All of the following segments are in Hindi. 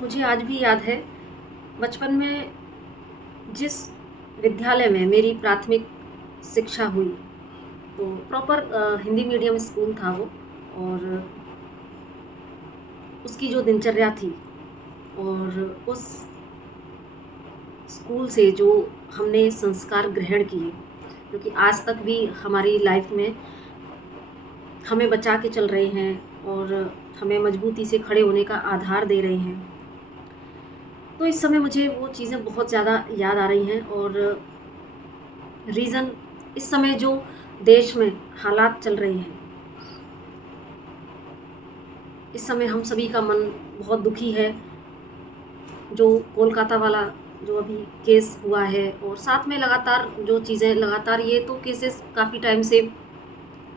मुझे आज भी याद है बचपन में जिस विद्यालय में मेरी प्राथमिक शिक्षा हुई। तो प्रॉपर हिंदी मीडियम स्कूल था वो। और उसकी जो दिनचर्या थी और उस स्कूल से जो हमने संस्कार ग्रहण किए, जो कि आज तक भी हमारी लाइफ में हमें बचा के चल रहे हैं और हमें मजबूती से खड़े होने का आधार दे रहे हैं। तो इस समय मुझे वो चीज़ें बहुत ज़्यादा याद आ रही हैं। और रीज़न, इस समय जो देश में हालात चल रहे हैं, इस समय हम सभी का मन बहुत दुखी है। जो कोलकाता वाला जो अभी केस हुआ है, और साथ में लगातार जो चीज़ें लगातार, ये तो केसेस काफ़ी टाइम से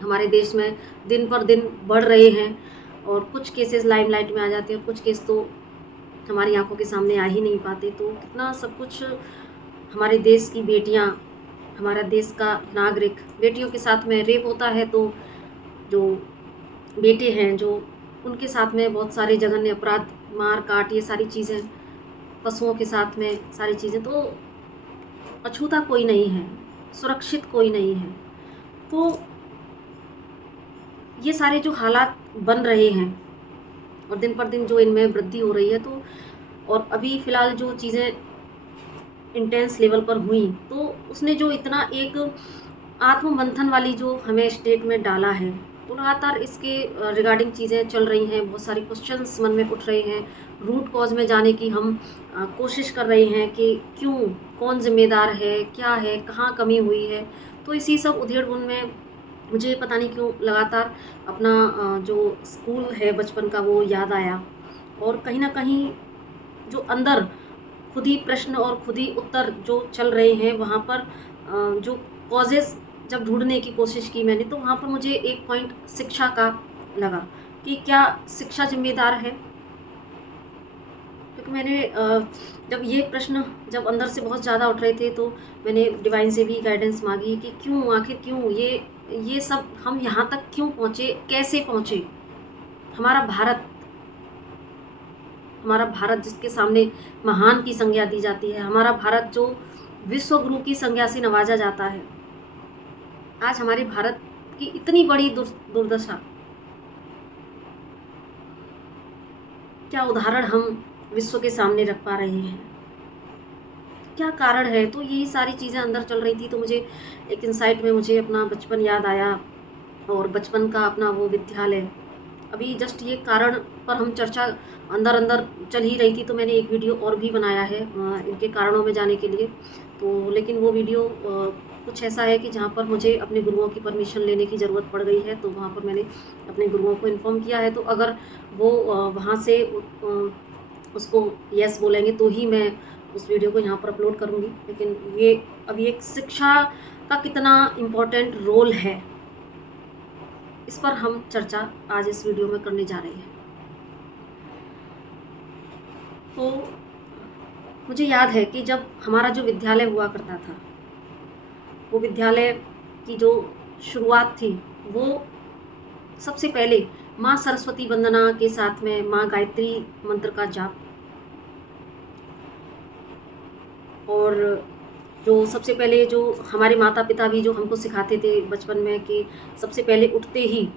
हमारे देश में दिन पर दिन बढ़ रहे हैं। और कुछ केसेस लाइमलाइट में आ जाते हैं, कुछ केस तो हमारी आंखों के सामने आ ही नहीं पाते। तो कितना सब कुछ हमारे देश की बेटियां, हमारा देश का नागरिक, बेटियों के साथ में रेप होता है। तो जो बेटे हैं, जो उनके साथ में बहुत सारे जघन्य अपराध, मार काट, ये सारी चीज़ें, पशुओं के साथ में सारी चीज़ें, तो अछूता कोई नहीं है, सुरक्षित कोई नहीं है। तो ये सारे जो हालात बन रहे हैं और दिन पर दिन जो इनमें वृद्धि हो रही है, तो और अभी फ़िलहाल जो चीज़ें इंटेंस लेवल पर हुई, तो उसने जो इतना एक आत्ममंथन वाली जो हमें स्टेट में डाला है। तो लगातार इसके रिगार्डिंग चीज़ें चल रही हैं, बहुत सारे क्वेश्चंस मन में उठ रहे हैं। रूट कॉज में जाने की हम कोशिश कर रहे हैं कि क्यों, कौन जिम्मेदार है, क्या है, कहाँ कमी हुई है। तो इसी सब उधेड़-बुन में मुझे पता नहीं क्यों लगातार अपना जो स्कूल है बचपन का वो याद आया। और कहीं न कहीं जो अंदर खुद ही प्रश्न और खुद ही उत्तर जो चल रहे हैं, वहाँ पर जो कॉजेज़ जब ढूँढने की कोशिश की मैंने, तो वहाँ पर मुझे एक पॉइंट शिक्षा का लगा कि क्या शिक्षा ज़िम्मेदार है? क्योंकि मैंने जब ये प्रश्न जब अंदर से बहुत ज़्यादा उठ रहे थे, तो मैंने डिवाइन से भी गाइडेंस माँगी कि क्यों, आखिर क्यों ये सब हम यहाँ तक क्यों पहुँचे, कैसे पहुँचे? हमारा भारत हमारा भारत जिसके सामने महान की संज्ञा दी जाती है, हमारा भारत जो विश्व गुरु की संज्ञा से नवाजा जाता है, आज हमारे भारत की इतनी बड़ी दुर्दशा, क्या उदाहरण हम विश्व के सामने रख पा रहे हैं? क्या कारण है? तो यही सारी चीज़ें अंदर चल रही थी। तो मुझे एक इनसाइट में मुझे अपना बचपन याद आया और बचपन का अपना वो विद्यालय। अभी जस्ट ये कारण पर हम चर्चा अंदर अंदर चल ही रही थी, तो मैंने एक वीडियो और भी बनाया है इनके कारणों में जाने के लिए। तो लेकिन वो वीडियो कुछ ऐसा है कि जहाँ पर मुझे अपने गुरुओं की परमिशन लेने की ज़रूरत पड़ गई है। तो वहाँ पर मैंने अपने गुरुओं को इन्फॉर्म किया है। तो अगर वो वहाँ से उसको यस बोलेंगे, तो ही मैं उस वीडियो को यहाँ पर अपलोड करूँगी। लेकिन ये अभी एक शिक्षा का कितना इम्पोर्टेंट रोल है, इस पर हम चर्चा आज इस वीडियो में करने जा रहे हैं। तो मुझे याद है कि जब हमारा जो विद्यालय हुआ करता था, वो विद्यालय की जो शुरुआत थी, वो सबसे पहले माँ सरस्वती वंदना के साथ में माँ गायत्री मंत्र का जाप, और जो सबसे पहले जो हमारे माता पिता भी जो हमको सिखाते थे बचपन में कि सबसे पहले उठते ही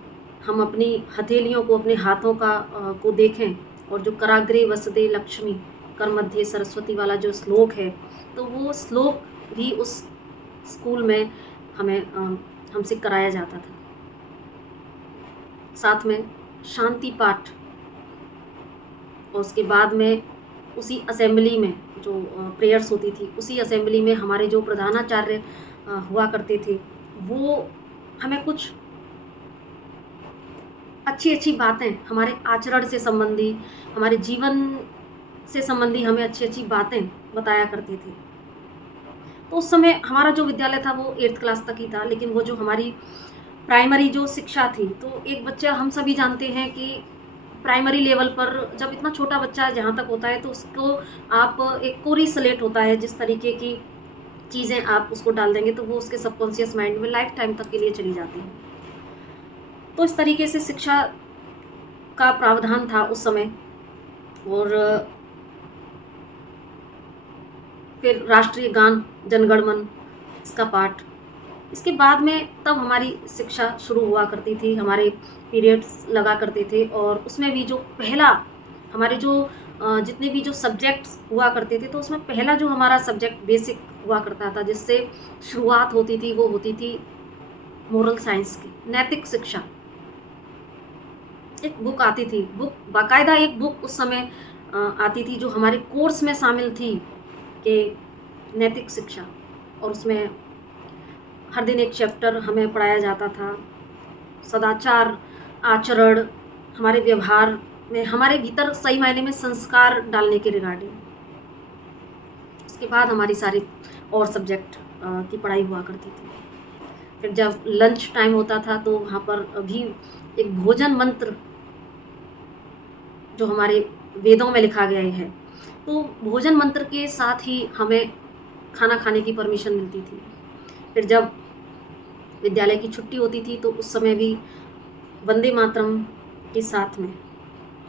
हम अपनी हथेलियों को, अपने हाथों का को देखें। और जो कराग्रे वसदे लक्ष्मी कर मध्य सरस्वती वाला जो श्लोक है, तो वो श्लोक भी उस स्कूल में हमें हमसे कराया जाता था। साथ में शांति पाठ, और उसके बाद में उसी असेंबली में जो प्रेयर्स होती थी, उसी असेंबली में हमारे जो प्रधानाचार्य हुआ करते थे, वो हमें कुछ अच्छी अच्छी बातें, हमारे आचरण से संबंधी, हमारे जीवन से संबंधी हमें अच्छी अच्छी बातें बताया करते थे। तो उस समय हमारा जो विद्यालय था वो 8th क्लास तक ही था। लेकिन वो जो हमारी प्राइमरी जो शिक्षा थी, तो एक बच्चा, हम सभी जानते हैं कि प्राइमरी लेवल पर जब इतना छोटा बच्चा जहाँ तक होता है, तो उसको आप एक कोरिलेट होता है, जिस तरीके की चीज़ें आप उसको डाल देंगे, तो वो उसके सबकॉन्शियस माइंड में लाइफ टाइम तक के लिए चली जाती हैं। तो इस तरीके से शिक्षा का प्रावधान था उस समय। और फिर राष्ट्रीय गान जनगण मन, इसका पाठ। इसके बाद में तब हमारी शिक्षा शुरू हुआ करती थी, हमारे पीरियड्स लगा करते थे, और उसमें भी जो पहला हमारे जो जितने भी जो सब्जेक्ट्स हुआ करते थे, तो उसमें पहला जो हमारा सब्जेक्ट बेसिक हुआ करता था, जिससे शुरुआत होती थी, वो होती थी मोरल साइंस की, नैतिक शिक्षा। एक बुक आती थी, बुक बाकायदा एक बुक उस समय आती थी जो हमारे कोर्स में शामिल थी कि नैतिक शिक्षा, और उसमें हर दिन एक चैप्टर हमें पढ़ाया जाता था। सदाचार, आचरण, हमारे व्यवहार में, हमारे भीतर सही मायने में संस्कार डालने के रिगार्डिंग। उसके बाद हमारी सारी और सब्जेक्ट की पढ़ाई हुआ करती थी। फिर जब लंच टाइम होता था तो वहाँ पर भी एक भोजन मंत्र जो हमारे वेदों में लिखा गया है, तो भोजन मंत्र के साथ ही हमें खाना खाने की परमिशन मिलती थी। फिर जब विद्यालय की छुट्टी होती थी तो उस समय भी वंदे मातरम के साथ में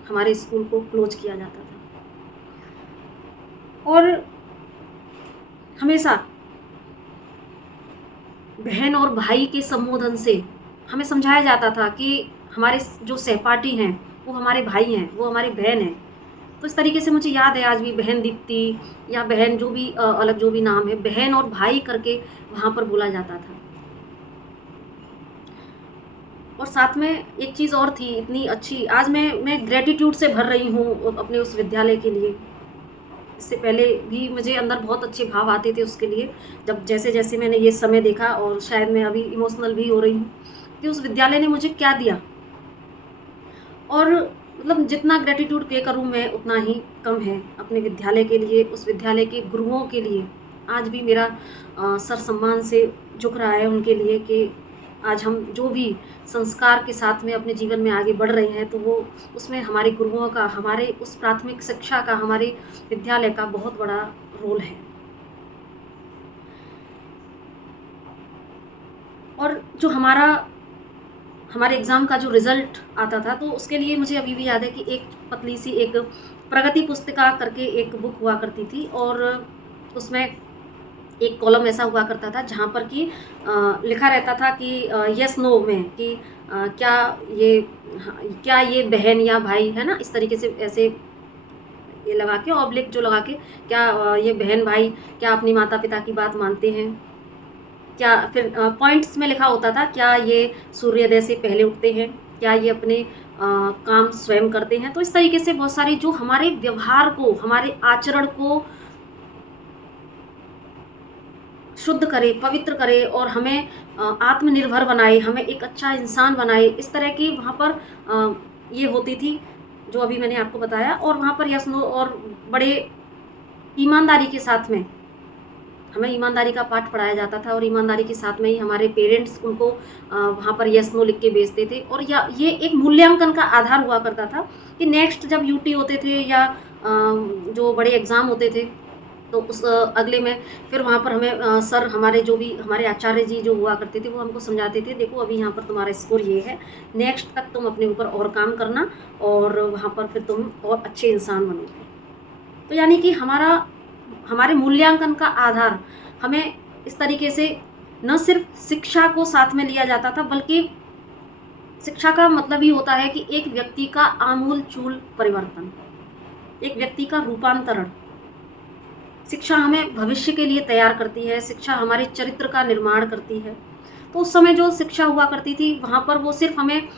हमारे स्कूल को क्लोज किया जाता था। और हमेशा बहन और भाई के संबोधन से हमें समझाया जाता था कि हमारे जो सहपाठी हैं वो हमारे भाई हैं, वो हमारी बहन हैं। तो इस तरीके से मुझे याद है आज भी, बहन दीप्ति या बहन जो भी अलग जो भी नाम है, बहन और भाई करके वहाँ पर बोला जाता था। और साथ में एक चीज़ और थी इतनी अच्छी, आज मैं ग्रेटिट्यूड से भर रही हूँ अपने उस विद्यालय के लिए। इससे पहले भी मुझे अंदर बहुत अच्छे भाव आते थे उसके लिए, जब जैसे जैसे मैंने ये समय देखा, और शायद मैं अभी इमोशनल भी हो रही हूँ कि उस विद्यालय ने मुझे क्या दिया। और मतलब जितना ग्रेटिट्यूड पे करूँ मैं उतना ही कम है अपने विद्यालय के लिए, उस विद्यालय के गुरुओं के लिए। आज भी मेरा सर सम्मान से झुक रहा है उनके लिए कि आज हम जो भी संस्कार के साथ में अपने जीवन में आगे बढ़ रहे हैं, तो वो उसमें हमारे गुरुओं का, हमारे उस प्राथमिक शिक्षा का, हमारे विद्यालय का बहुत बड़ा रोल है। और जो हमारे एग्ज़ाम का जो रिज़ल्ट आता था, तो उसके लिए मुझे अभी भी याद है कि एक पतली सी एक प्रगति पुस्तिका करके एक बुक हुआ करती थी, और उसमें एक कॉलम ऐसा हुआ करता था जहाँ पर कि लिखा रहता था कि यस नो में कि क्या ये बहन या भाई है ना, इस तरीके से ऐसे ये लगा के ऑब्लिक जो लगा के, क्या ये बहन भाई क्या अपनी माता पिता की बात मानते हैं, क्या फिर पॉइंट्स में लिखा होता था, क्या ये सूर्योदय से पहले उठते हैं, क्या ये अपने काम स्वयं करते हैं। तो इस तरीके से बहुत सारी जो हमारे व्यवहार को, हमारे आचरण को शुद्ध करे, पवित्र करे, और हमें आत्मनिर्भर बनाए, हमें एक अच्छा इंसान बनाए, इस तरह की वहाँ पर ये होती थी जो अभी मैंने आपको बताया। और वहाँ पर यस नो, और बड़े ईमानदारी के साथ में हमें ईमानदारी का पाठ पढ़ाया जाता था, और ईमानदारी के साथ में ही हमारे पेरेंट्स उनको वहाँ पर यस नो लिख के भेजते थे। और ये एक मूल्यांकन का आधार हुआ करता था कि नेक्स्ट जब यूटी होते थे या जो बड़े एग्ज़ाम होते थे, तो उस अगले में फिर वहाँ पर हमें सर, हमारे जो भी हमारे आचार्य जी जो हुआ करते थे, वो हमको समझाते थे, देखो अभी यहाँ पर तुम्हारा स्कोर ये है, नेक्स्ट तक तुम अपने ऊपर और काम करना, और वहाँ पर फिर तुम और अच्छे इंसान बनोगे। तो यानी कि हमारे मूल्यांकन का आधार हमें इस तरीके से न सिर्फ शिक्षा को साथ में लिया जाता था, बल्कि शिक्षा का मतलब ही होता है कि एक व्यक्ति का आमूल-चूल परिवर्तन, एक व्यक्ति का रूपांतरण। शिक्षा हमें भविष्य के लिए तैयार करती है, शिक्षा हमारे चरित्र का निर्माण करती है। तो उस समय जो शिक्षा हुआ करती थी वहाँ पर वो सिर्फ हमें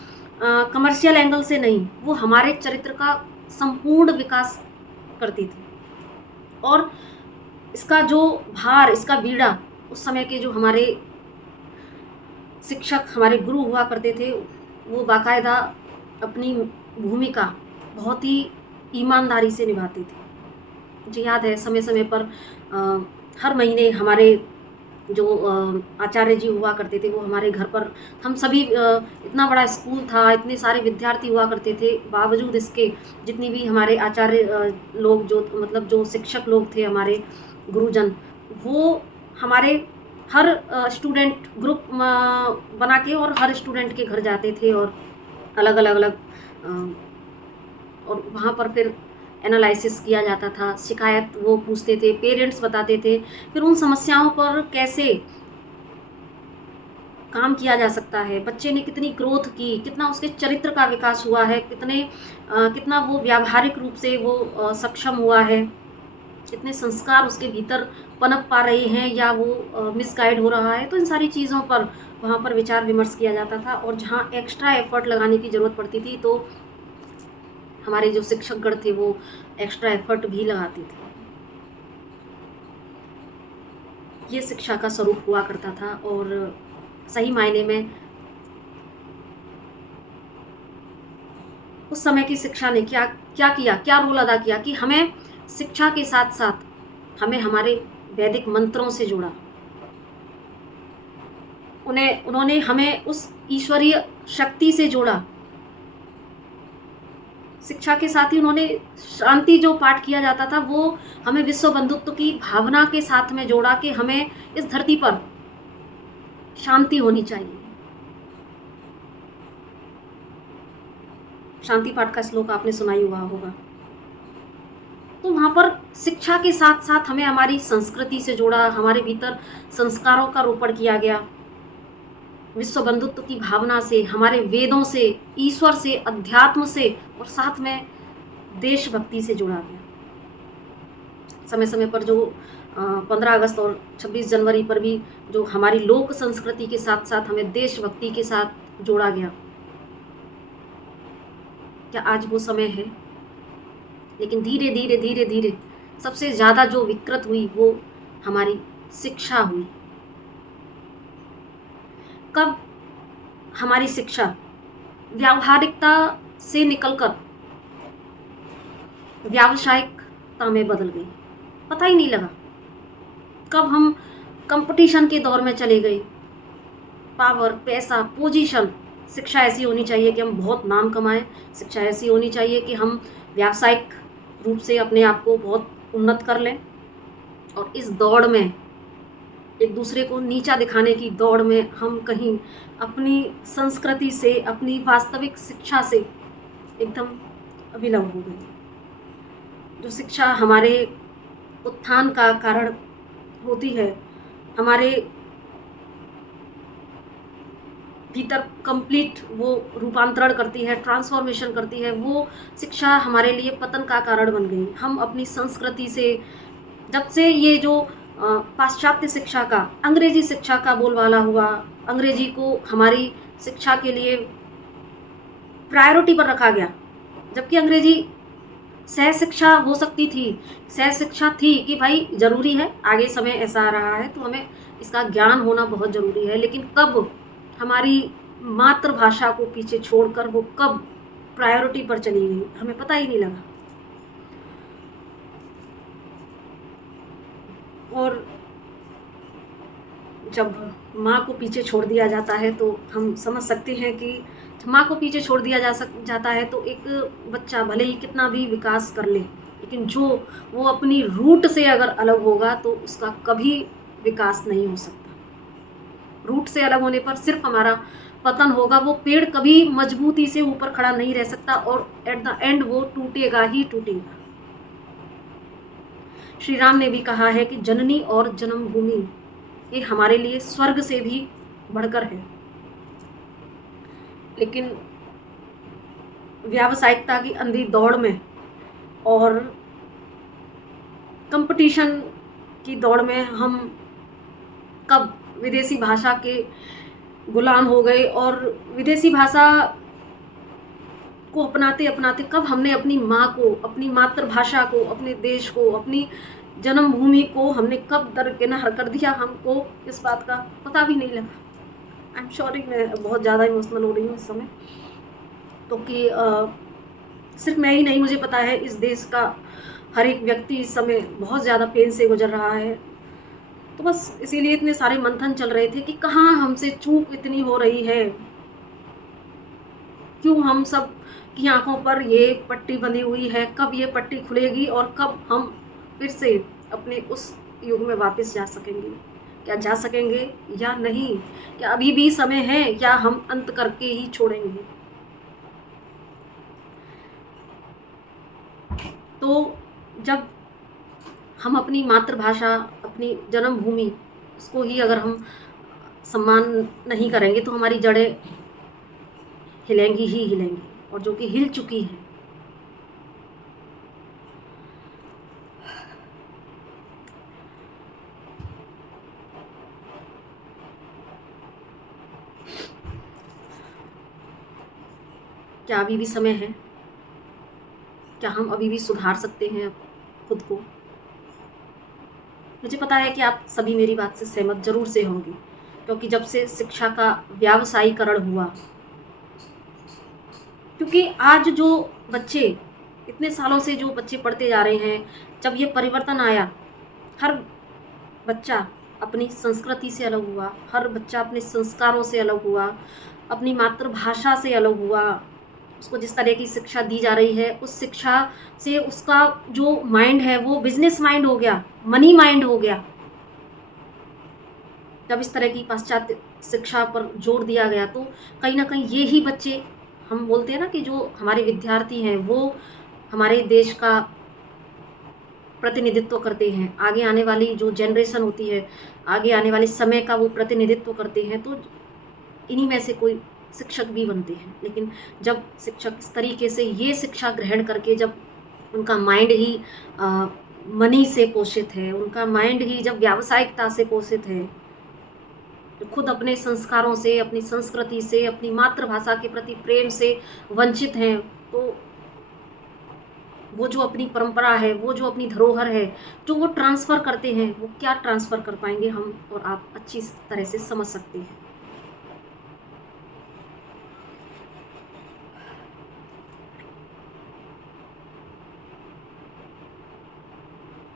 कमर्शियल एंगल से नहीं, वो हमारे चरित्र का संपूर्ण विकास करती थी। और इसका जो भार, इसका बीड़ा उस समय के जो हमारे शिक्षक, हमारे गुरु हुआ करते थे, वो बाकायदा अपनी भूमिका बहुत ही ईमानदारी से निभाते थे। मुझे याद है समय समय पर हर महीने हमारे जो आचार्य जी हुआ करते थे, वो हमारे घर पर, हम सभी इतना बड़ा स्कूल था, इतने सारे विद्यार्थी हुआ करते थे, बावजूद इसके जितनी भी हमारे आचार्य लोग, जो मतलब जो शिक्षक लोग थे, हमारे गुरुजन, वो हमारे हर स्टूडेंट ग्रुप बना के और हर स्टूडेंट के घर जाते थे, और अलग अलग और वहाँ पर फिर एनालिसिस किया जाता था, शिकायत वो पूछते थे, पेरेंट्स बताते थे, फिर उन समस्याओं पर कैसे काम किया जा सकता है, बच्चे ने कितनी ग्रोथ की, कितना उसके चरित्र का विकास हुआ है, कितना वो व्यावहारिक रूप से वो सक्षम हुआ है, कितने संस्कार उसके भीतर पनप पा रहे हैं या वो मिसगाइड हो रहा है। तो इन सारी चीज़ों पर वहाँ पर विचार विमर्श किया जाता था, और जहाँ एक्स्ट्रा एफर्ट लगाने की ज़रूरत पड़ती थी तो हमारे जो शिक्षकगण थे वो एक्स्ट्रा एफर्ट भी लगाते थे। ये शिक्षा का स्वरूप हुआ करता था, और सही मायने में उस समय की शिक्षा ने क्या क्या किया, क्या रोल अदा किया कि हमें शिक्षा के साथ साथ हमें हमारे वैदिक मंत्रों से जोड़ा। उन्होंने हमें उस ईश्वरीय शक्ति से जोड़ा। शिक्षा के साथ ही उन्होंने शांति जो पाठ किया जाता था वो हमें विश्व बंधुत्व की भावना के साथ में जोड़ा कि हमें इस धरती पर शांति होनी चाहिए। शांति पाठ का श्लोक आपने सुना ही हुआ होगा। तो वहाँ पर शिक्षा के साथ साथ हमें हमारी संस्कृति से जोड़ा, हमारे भीतर संस्कारों का रोपण किया गया, विश्व बंधुत्व की भावना से, हमारे वेदों से, ईश्वर से, अध्यात्म से, और साथ में देशभक्ति से जुड़ा गया। समय समय पर जो 15 अगस्त और 26 जनवरी पर भी जो हमारी लोक संस्कृति के साथ साथ हमें देशभक्ति के साथ जोड़ा गया। क्या आज वो समय है? लेकिन धीरे धीरे धीरे धीरे सबसे ज़्यादा जो विकृत हुई वो हमारी शिक्षा हुई। कब हमारी शिक्षा व्यावहारिकता से निकलकर व्यावसायिकता में बदल गई, पता ही नहीं लगा। कब हम कंपटीशन के दौर में चले गए, पावर, पैसा, पोजीशन। शिक्षा ऐसी होनी चाहिए कि हम बहुत नाम कमाएं, शिक्षा ऐसी होनी चाहिए कि हम व्यावसायिक रूप से अपने आप को बहुत उन्नत कर लें, और इस दौड़ में, एक दूसरे को नीचा दिखाने की दौड़ में, हम कहीं अपनी संस्कृति से, अपनी वास्तविक शिक्षा से एकदम विलग हो गए। जो शिक्षा हमारे उत्थान का कारण होती है, हमारे भीतर कंप्लीट वो रूपांतरण करती है, ट्रांसफॉर्मेशन करती है, वो शिक्षा हमारे लिए पतन का कारण बन गई। हम अपनी संस्कृति से, जब से ये जो पाश्चात्य शिक्षा का, अंग्रेजी शिक्षा का बोलबाला हुआ, अंग्रेजी को हमारी शिक्षा के लिए प्रायोरिटी पर रखा गया, जबकि अंग्रेजी सह शिक्षा हो सकती थी, सह शिक्षा थी कि भाई ज़रूरी है, आगे समय ऐसा आ रहा है तो हमें इसका ज्ञान होना बहुत ज़रूरी है। लेकिन कब हमारी मातृभाषा को पीछे छोड़कर वो कब प्रायोरिटी पर चली गई, हमें पता ही नहीं लगा। और जब माँ को पीछे छोड़ दिया जाता है तो हम समझ सकते हैं कि माँ को पीछे छोड़ दिया जाता है तो एक बच्चा भले ही कितना भी विकास कर ले, लेकिन जो वो अपनी रूट से अगर अलग होगा तो उसका कभी विकास नहीं हो सकता। रूट से अलग होने पर सिर्फ हमारा पतन होगा। वो पेड़ कभी मजबूती से ऊपर खड़ा नहीं रह सकता, और एट द एंड वो टूटेगा ही टूटेगा। श्री राम ने भी कहा है कि जननी और जन्मभूमि ये हमारे लिए स्वर्ग से भी बढ़कर है। लेकिन व्यावसायिकता की अंधी दौड़ में और कंपटीशन की दौड़ में हम कब विदेशी भाषा के गुलाम हो गए, और विदेशी भाषा को अपनाते अपनाते कब हमने अपनी माँ को, अपनी मातृभाषा को, अपने देश को, अपनी जन्मभूमि को हमने कब दरकिनार कर दिया, हमको इस बात का पता भी नहीं लगा। आई एम सॉरी, मैं बहुत ज़्यादा इमोशनल हो रही हूँ इस समय, तो कि सिर्फ मैं ही नहीं, मुझे पता है इस देश का हर एक व्यक्ति इस समय बहुत ज़्यादा पेन से गुजर रहा है। तो बस इसीलिए इतने सारे मंथन चल रहे थे कि कहाँ हमसे चूक इतनी हो रही है, क्यों हम सब की आंखों पर ये पट्टी बंधी हुई है, कब ये पट्टी खुलेगी और कब हम फिर से अपने उस युग में वापस जा सकेंगे। क्या जा सकेंगे या नहीं, क्या अभी भी समय है या हम अंत करके ही छोड़ेंगे। तो जब हम अपनी मातृभाषा, अपनी जन्मभूमि, उसको ही अगर हम सम्मान नहीं करेंगे तो हमारी जड़ें हिलेंगी ही हिलेंगी, और जो कि हिल चुकी हैं। क्या अभी भी समय है? क्या हम अभी भी सुधार सकते हैं खुद को? मुझे पता है कि आप सभी मेरी बात से सहमत जरूर से होंगे, क्योंकि जब से शिक्षा का व्यावसायीकरण हुआ, क्योंकि आज जो बच्चे, इतने सालों से जो बच्चे पढ़ते जा रहे हैं, जब ये परिवर्तन आया, हर बच्चा अपनी संस्कृति से अलग हुआ, हर बच्चा अपने संस्कारों से अलग हुआ, अपनी मातृभाषा से अलग हुआ। उसको जिस तरह की शिक्षा दी जा रही है, उस शिक्षा से उसका जो माइंड है वो बिजनेस माइंड हो गया, मनी माइंड हो गया। जब इस तरह की पाश्चात्य शिक्षा पर जोर दिया गया तो कहीं ना कहीं ये ही बच्चे, हम बोलते हैं ना कि जो हमारे विद्यार्थी हैं वो हमारे देश का प्रतिनिधित्व करते हैं, आगे आने वाली जो जनरेशन होती है, आगे आने वाले समय का वो प्रतिनिधित्व करते हैं। तो इन्हीं में से कोई शिक्षक भी बनते हैं। लेकिन जब शिक्षक इस तरीके से ये शिक्षा ग्रहण करके, जब उनका माइंड ही मनी से पोषित है, उनका माइंड ही जब व्यावसायिकता से पोषित है, तो खुद अपने संस्कारों से, अपनी संस्कृति से, अपनी मातृभाषा के प्रति प्रेम से वंचित हैं, तो वो जो अपनी परंपरा है, वो जो अपनी धरोहर है, जो वो ट्रांसफ़र करते हैं, वो क्या ट्रांसफ़र कर पाएंगे, हम और आप अच्छी तरह से समझ सकते हैं।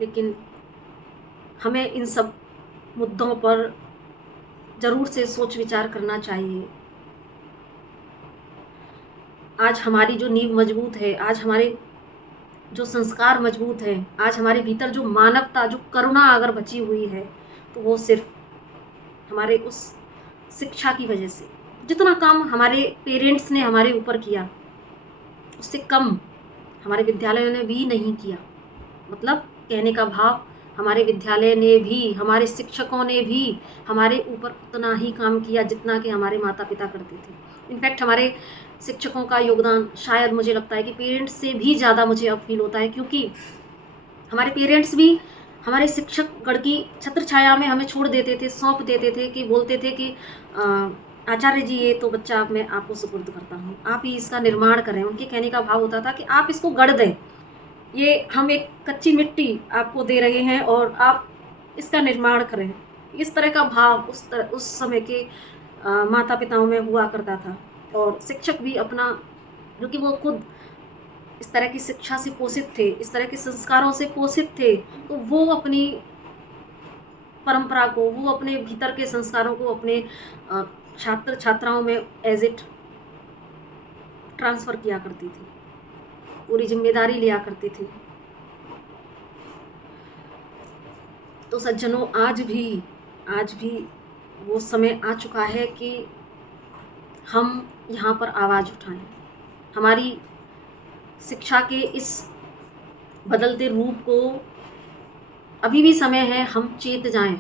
लेकिन हमें इन सब मुद्दों पर ज़रूर से सोच विचार करना चाहिए। आज हमारी जो नींव मजबूत है, आज हमारे जो संस्कार मजबूत हैं, आज हमारे भीतर जो मानवता, जो करुणा अगर बची हुई है, तो वो सिर्फ हमारे उस शिक्षा की वजह से। जितना काम हमारे पेरेंट्स ने हमारे ऊपर किया, उससे कम हमारे विद्यालयों ने भी नहीं किया। मतलब कहने का भाव, हमारे विद्यालय ने भी, हमारे शिक्षकों ने भी हमारे ऊपर उतना ही काम किया जितना कि हमारे माता पिता करते थे। इनफैक्ट हमारे शिक्षकों का योगदान शायद मुझे लगता है कि पेरेंट्स से भी ज़्यादा मुझे अब फील होता है, क्योंकि हमारे पेरेंट्स भी हमारे शिक्षक गण की छत्र छाया में हमें छोड़ देते थे, सौंप देते थे, कि बोलते थे कि आचार्य जी ये तो बच्चा मैं आपको सुपुर्द करता हूँ, आप ही इसका निर्माण करें। उनके कहने का भाव होता था कि आप इसको गढ़ दें, ये हम एक कच्ची मिट्टी आपको दे रहे हैं और आप इसका निर्माण करें। इस तरह का भाव उस समय के माता पिताओं में हुआ करता था। और शिक्षक भी अपना, क्योंकि वो खुद इस तरह की शिक्षा से पोषित थे, इस तरह के संस्कारों से पोषित थे, तो वो अपनी परंपरा को, वो अपने भीतर के संस्कारों को अपने छात्र छात्राओं में एज इट ट्रांसफ़र किया करती थी, पूरी जिम्मेदारी लिया करते थे। तो सज्जनों, आज भी वो समय आ चुका है कि हम यहाँ पर आवाज़ उठाएं। हमारी शिक्षा के इस बदलते रूप को अभी भी समय है, हम चेत जाएं।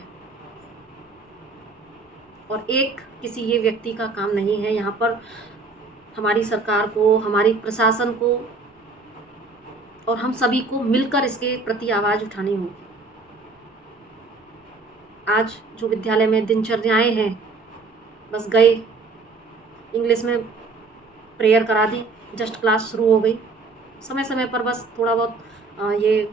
और एक किसी ये व्यक्ति का काम नहीं है, यहाँ पर हमारी सरकार को, हमारी प्रशासन को और हम सभी को मिलकर इसके प्रति आवाज़ उठानी होगी। आज जो विद्यालय में दिनचर्याएं हैं, बस गए, इंग्लिश में प्रेयर करा दी, जस्ट क्लास शुरू हो गई, समय समय पर बस थोड़ा बहुत ये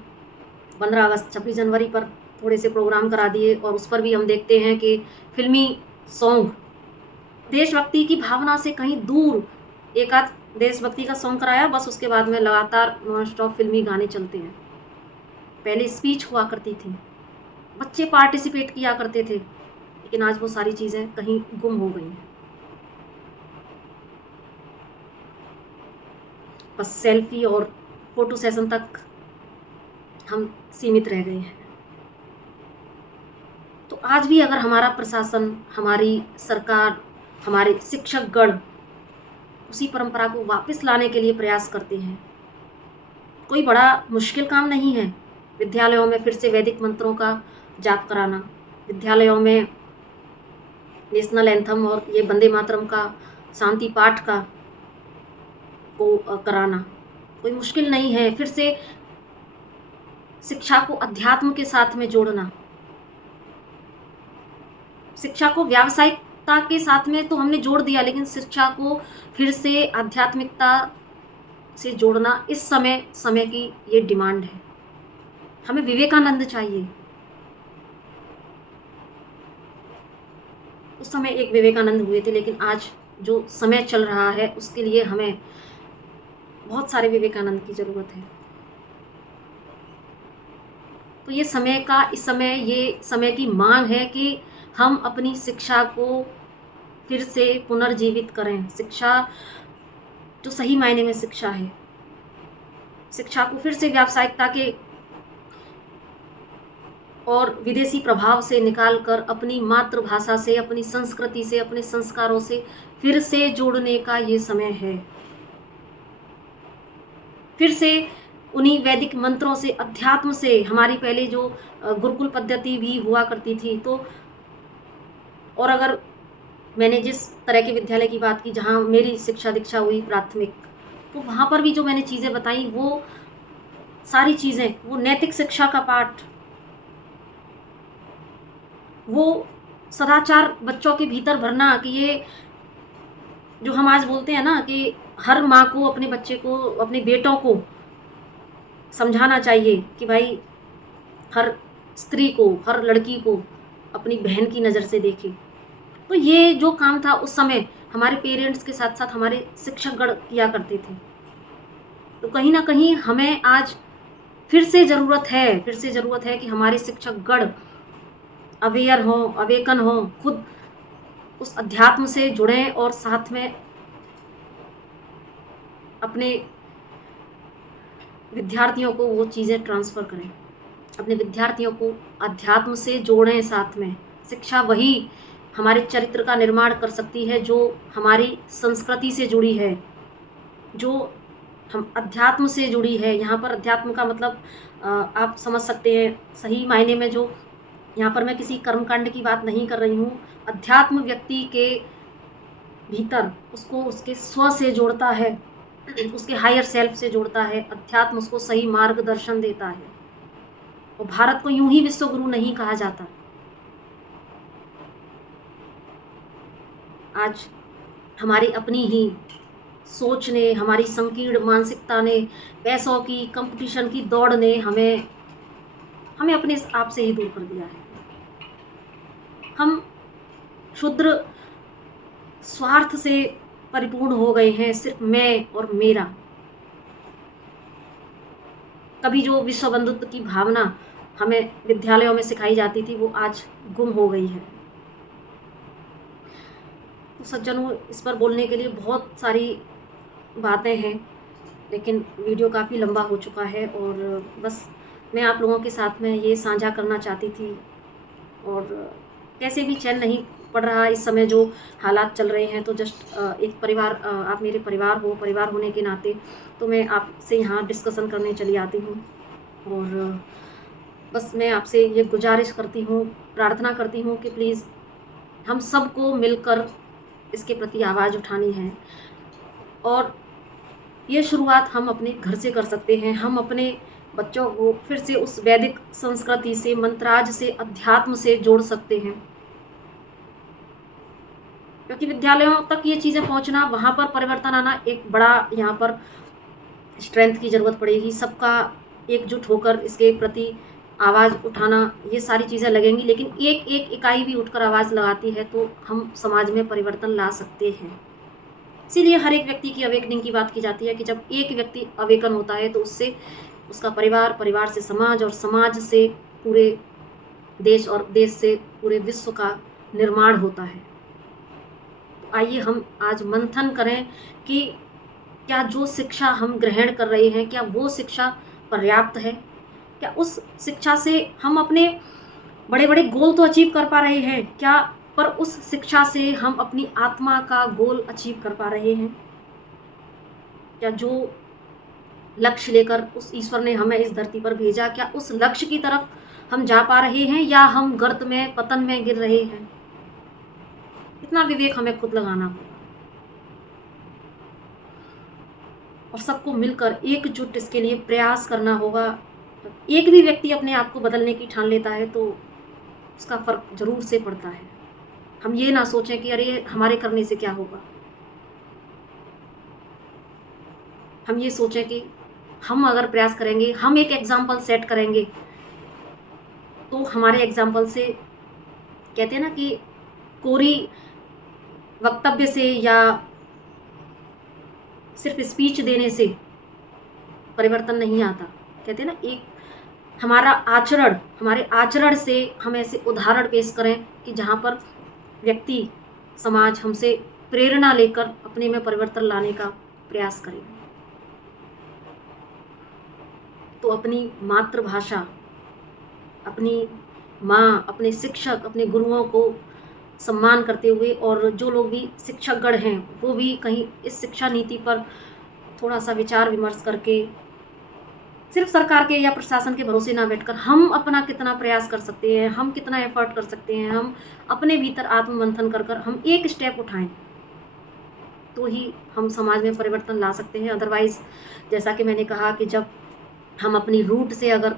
15 अगस्त 26 जनवरी पर थोड़े से प्रोग्राम करा दिए, और उस पर भी हम देखते हैं कि फिल्मी सॉन्ग, देशभक्ति की भावना से कहीं दूर एक आध देशभक्ति का सॉन्ग कराया, बस उसके बाद में लगातार नॉन स्टॉप फिल्मी गाने चलते हैं। पहले स्पीच हुआ करती थी, बच्चे पार्टिसिपेट किया करते थे, लेकिन आज वो सारी चीज़ें कहीं गुम हो गई हैं। बस सेल्फी और फोटो सेशन तक हम सीमित रह गए हैं। तो आज भी अगर हमारा प्रशासन, हमारी सरकार, हमारे शिक्षकगण उसी परंपरा को वापस लाने के लिए प्रयास करते हैं, कोई बड़ा मुश्किल काम नहीं है। विद्यालयों में फिर से वैदिक मंत्रों का जाप कराना, विद्यालयों में नेशनल एंथम और ये वंदे मातरम का शांति पाठ का को कराना कोई मुश्किल नहीं है। फिर से शिक्षा को अध्यात्म के साथ में जोड़ना, शिक्षा को व्यावसायिकता के साथ में तो हमने जोड़ दिया, लेकिन शिक्षा को फिर से आध्यात्मिकता से जोड़ना इस समय की ये डिमांड है। हमें विवेकानंद चाहिए। उस समय एक विवेकानंद हुए थे, लेकिन आज जो समय चल रहा है उसके लिए हमें बहुत सारे विवेकानंद की ज़रूरत है। तो ये इस समय ये समय की मांग है कि हम अपनी शिक्षा को फिर से पुनर्जीवित करें। शिक्षा जो सही मायने में शिक्षा है, शिक्षा को फिर से व्यावसायिकता के और विदेशी प्रभाव से निकालकर अपनी मातृभाषा से, अपनी संस्कृति से, अपने संस्कारों से फिर से जोड़ने का ये समय है। फिर से उन्हीं वैदिक मंत्रों से, अध्यात्म से, हमारी पहले जो गुरुकुल पद्धति भी हुआ करती थी, तो और अगर मैंने जिस तरह के विद्यालय की बात की जहाँ मेरी शिक्षा दीक्षा हुई प्राथमिक, तो वहाँ पर भी जो मैंने चीज़ें बताई वो सारी चीज़ें, वो नैतिक शिक्षा का पाठ, वो सदाचार बच्चों के भीतर भरना कि ये जो हम आज बोलते हैं ना कि हर माँ को अपने बच्चे को, अपने बेटों को समझाना चाहिए कि भाई हर स्त्री को, हर लड़की को अपनी बहन की नज़र से देखे। तो ये जो काम था उस समय हमारे पेरेंट्स के साथ साथ हमारे शिक्षकगण किया करते थे। तो कहीं ना कहीं हमें आज फिर से ज़रूरत है कि हमारे शिक्षकगण अवेयर हों, अवेकन हों, खुद उस अध्यात्म से जुड़ें और साथ में अपने विद्यार्थियों को वो चीज़ें ट्रांसफ़र करें, अपने विद्यार्थियों को अध्यात्म से जोड़ें साथ में। शिक्षा वही हमारे चरित्र का निर्माण कर सकती है जो हमारी संस्कृति से जुड़ी है, जो हम अध्यात्म से जुड़ी है। यहाँ पर अध्यात्म का मतलब आप समझ सकते हैं सही मायने में, जो यहाँ पर मैं किसी कर्मकांड की बात नहीं कर रही हूँ। अध्यात्म व्यक्ति के भीतर उसको उसके स्व से जोड़ता है, उसके हायर सेल्फ से जोड़ता है। अध्यात्म उसको सही मार्गदर्शन देता है। और भारत को यूं ही विश्व गुरु नहीं कहा जाता। आज हमारी अपनी ही सोच ने, हमारी संकीर्ण मानसिकता ने, पैसों की कंपटीशन की दौड़ ने हमें अपने आप से ही दूर कर दिया है। हम क्षुद्र स्वार्थ से परिपूर्ण हो गए हैं, सिर्फ मैं और मेरा। कभी जो विश्व बंधुत्व की भावना हमें विद्यालयों में सिखाई जाती थी वो आज गुम हो गई है। तो सज्जनों, इस पर बोलने के लिए बहुत सारी बातें हैं, लेकिन वीडियो काफ़ी लंबा हो चुका है और बस मैं आप लोगों के साथ में ये साझा करना चाहती थी। और कैसे भी चैन नहीं पड़ रहा इस समय जो हालात चल रहे हैं, तो जस्ट एक परिवार, आप मेरे परिवार होने के नाते तो मैं आपसे यहाँ डिस्कशन करने चली आती हूँ। और बस मैं आपसे ये गुजारिश करती हूँ, प्रार्थना करती हूँ कि प्लीज़ हम सबको मिलकर इसके प्रति आवाज़ उठानी है। और ये शुरुआत हम अपने घर से कर सकते हैं। हम अपने बच्चों को फिर से उस वैदिक संस्कृति से, मंत्राज से, अध्यात्म से जोड़ सकते हैं, क्योंकि विद्यालयों तक ये चीज़ें पहुंचना, वहाँ पर परिवर्तन आना एक बड़ा, यहाँ पर स्ट्रेंथ की ज़रूरत पड़ेगी। सबका एकजुट होकर इसके प्रति आवाज़ उठाना, ये सारी चीज़ें लगेंगी। लेकिन एक एक इकाई भी उठकर आवाज़ लगाती है तो हम समाज में परिवर्तन ला सकते हैं। इसीलिए हर एक व्यक्ति की अवेकनिंग की बात की जाती है कि जब एक व्यक्ति अवेकन होता है तो उससे उसका परिवार से समाज, और समाज से पूरे देश, और देश से पूरे विश्व का निर्माण होता है। तो आइए हम आज मंथन करें कि क्या जो शिक्षा हम ग्रहण कर रहे हैं, क्या वो शिक्षा पर्याप्त है? क्या उस शिक्षा से हम अपने बड़े बड़े गोल तो अचीव कर पा रहे हैं क्या? पर उस शिक्षा से हम अपनी आत्मा का गोल अचीव कर पा रहे हैं क्या? जो लक्ष्य लेकर उस ईश्वर ने हमें इस धरती पर भेजा, क्या उस लक्ष्य की तरफ हम जा पा रहे हैं या हम गर्त में, पतन में गिर रहे हैं? इतना विवेक हमें खुद लगाना होगा और सबको मिलकर एकजुट इसके लिए प्रयास करना होगा। एक भी व्यक्ति अपने आप को बदलने की ठान लेता है तो उसका फर्क जरूर से पड़ता है। हम ये ना सोचें कि अरे हमारे करने से क्या होगा, हम ये सोचें कि हम अगर प्रयास करेंगे, हम एक एग्जाम्पल सेट करेंगे तो हमारे एग्जाम्पल से, कहते हैं ना कि कोरी वक्तव्य से या सिर्फ स्पीच देने से परिवर्तन नहीं आता। कहते हैं ना, एक हमारा आचरण, हमारे आचरण से हम ऐसे उदाहरण पेश करें कि जहाँ पर व्यक्ति, समाज हमसे प्रेरणा लेकर अपने में परिवर्तन लाने का प्रयास करें। तो अपनी मातृभाषा, अपनी माँ, अपने शिक्षक, अपने गुरुओं को सम्मान करते हुए, और जो लोग भी शिक्षकगण हैं वो भी कहीं इस शिक्षा नीति पर थोड़ा सा विचार विमर्श करके सिर्फ सरकार के या प्रशासन के भरोसे ना बैठकर हम अपना कितना प्रयास कर सकते हैं, हम कितना एफर्ट कर सकते हैं, हम अपने भीतर आत्ममंथन कर कर हम एक स्टेप उठाएं तो ही हम समाज में परिवर्तन ला सकते हैं। अदरवाइज़ जैसा कि मैंने कहा कि जब हम अपनी रूट से अगर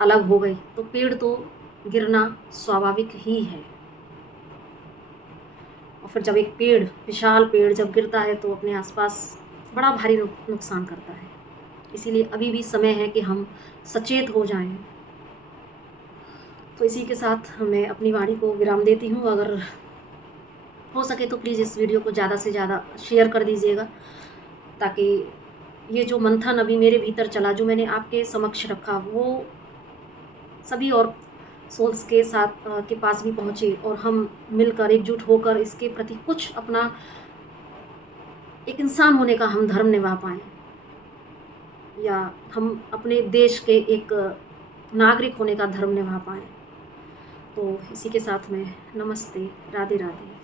अलग हो गए तो पेड़ तो गिरना स्वाभाविक ही है। और फिर जब एक पेड़, विशाल पेड़ जब गिरता है तो अपने आसपास बड़ा भारी नुकसान करता है। इसीलिए अभी भी समय है कि हम सचेत हो जाएं। तो इसी के साथ मैं अपनी वाणी को विराम देती हूँ। अगर हो सके तो प्लीज़ इस वीडियो को ज़्यादा से ज़्यादा शेयर कर दीजिएगा, ताकि ये जो मंथन अभी मेरे भीतर चला, जो मैंने आपके समक्ष रखा, वो सभी और सोल्स के साथ के पास भी पहुँचे और हम मिलकर एकजुट होकर इसके प्रति कुछ अपना एक इंसान होने का हम धर्म निभा पाएँ, या हम अपने देश के एक नागरिक होने का धर्म निभा पाएँ। तो इसी के साथ में नमस्ते, राधे राधे।